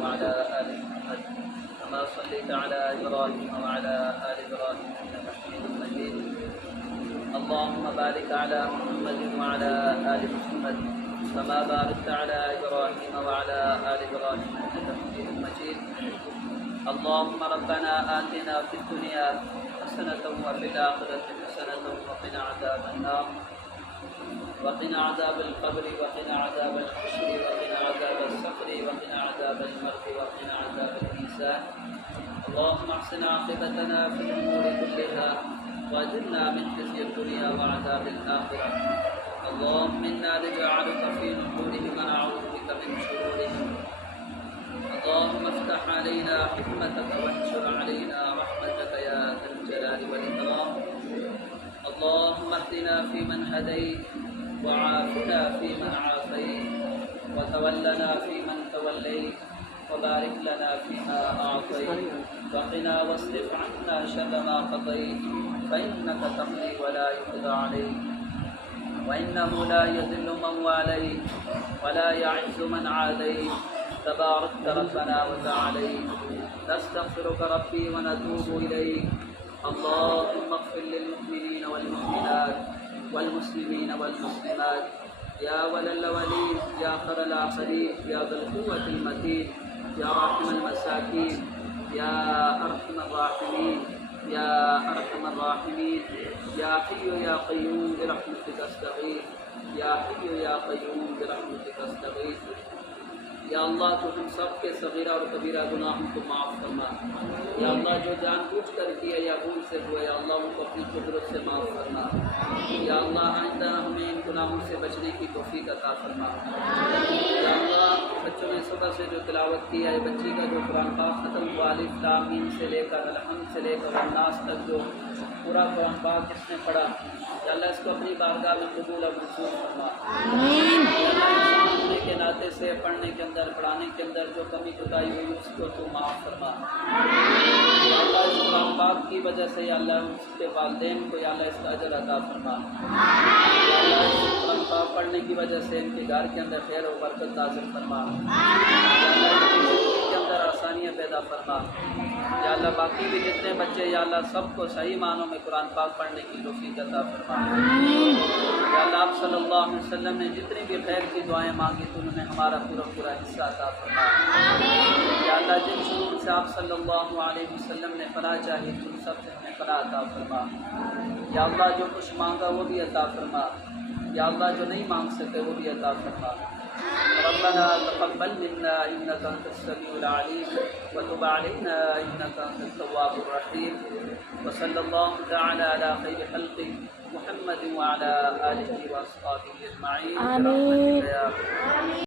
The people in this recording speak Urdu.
وعلى آل محمد كما صليت على إبراهيم وعلى آل إبراهيم إنك حميد مجيد. اللهم بارك على محمد وعلى آل محمد كما باركت على إبراهيم وعلى آل إبراهيم إنك حميد مجيد. اللهم ربنا آتنا في الدنيا حسنة وفي الآخرة حسنة وقنا عذاب النار وقنا عذاب القبر وقنا عذاب الحشر وقنا عذاب السفر وقنا عذاب المرض وقنا عذاب الميزان. اللهم احسن عاقبتنا في الأمور كلها واجرنا من خزي الدنيا وعذاب الآخرة. اللهم إنا نجعلك في نحورهم ونعوذ بك من شرورهم. اللهم افتح علينا حكمتك وانشر علينا رحمتك يا ذا الجلال والإكرام. اللهم اهدنا فيمن هديت وعافنا فيمن عافيت وتولنا فيمن توليت وبارك لنا فيما أعطيت وقنا واصرف عنا شر ما قضيت فإنك تقضي ولا يقضى عليك وإنه لا يذل من واليت ولا يعز من عاديت تباركت ربنا وتعاليت. نستغفرك ربي ونتوب إليك. اللهم اغفر للمؤمنين والمؤمنات والمسلمين والمسلمات يا ولي الأولين يا خير الآخرين يا ذا القوة المتين يا راحم المساكين يا أرحم الراحمين يا أرحم الراحمين يا حي يا قيوم برحمتك أستغيث يا حي يا قيوم برحمتك أستغيث. یا اللہ تو ہم سب کے صغیرہ اور کبیرہ گناہوں کو معاف فرما. یا اللہ جو جان بوجھ کر کیا یا بھول سے ہوئے یا اللہ ان کو اپنی قدرت سے معاف فرما. یا اللہ آئندہ ہمیں ان گناہوں سے بچنے کی توفیق عطا فرما. یا اللہ بچوں نے صبح سے جو تلاوت کی ہے بچی کا جو قرآن پاک ختم ہوا الف لام میم سے لے کر الحمد سے لے کر الناس تک جو پورا قرآن پاک جس نے پڑھا یا اللہ اس کو اپنی بارگاہ میں قبول اور منظور فرما. پڑھنے کے ناطے سے پڑھنے کے اندر پڑھانے کے اندر جو کمی کوتاہی ہوئی اس کو تو معاف فرما. یا اللہ اس قرآن پاک کی وجہ سے یا اللہ اس کے والدین کو یا اللہ اس کا اجر عطا فرما. یا اللہ اس قرآن پاک پڑھنے کی وجہ سے ان کے گھر کے اندر خیر و برکت نازل فرما. یا اللہ ان کی زندگی کے اندر آسانیاں پیدا فرما. یا اللہ باقی بھی جتنے بچے یا اللہ سب کو صحیح معنوں میں قرآن پاک پڑھنے کی توفیق عطا فرما. یا اللہ آپ صلی اللہ علیہ وسلم نے جتنی بھی خیر کی دعائیں مانگی تو انہوں نے ہمارا پورا حصہ عطا فرما. یا اللہ جن شرور سے آپ صلی اللہ علیہ وسلم نے پناہ چاہی تم سب سے ہمیں پناہ عطا فرما. یا اللہ جو کچھ مانگا وہ بھی عطا فرما. یا اللہ جو نہیں مانگ سکے وہ بھی عطا فرما. ربنا تقبل منا انك انت السميع العليم وتب علينا انك انت التواب الرحيم. وصلى الله تعالى على خير خلقه محمد وعلى آله واصحابه اجمعين. آمين.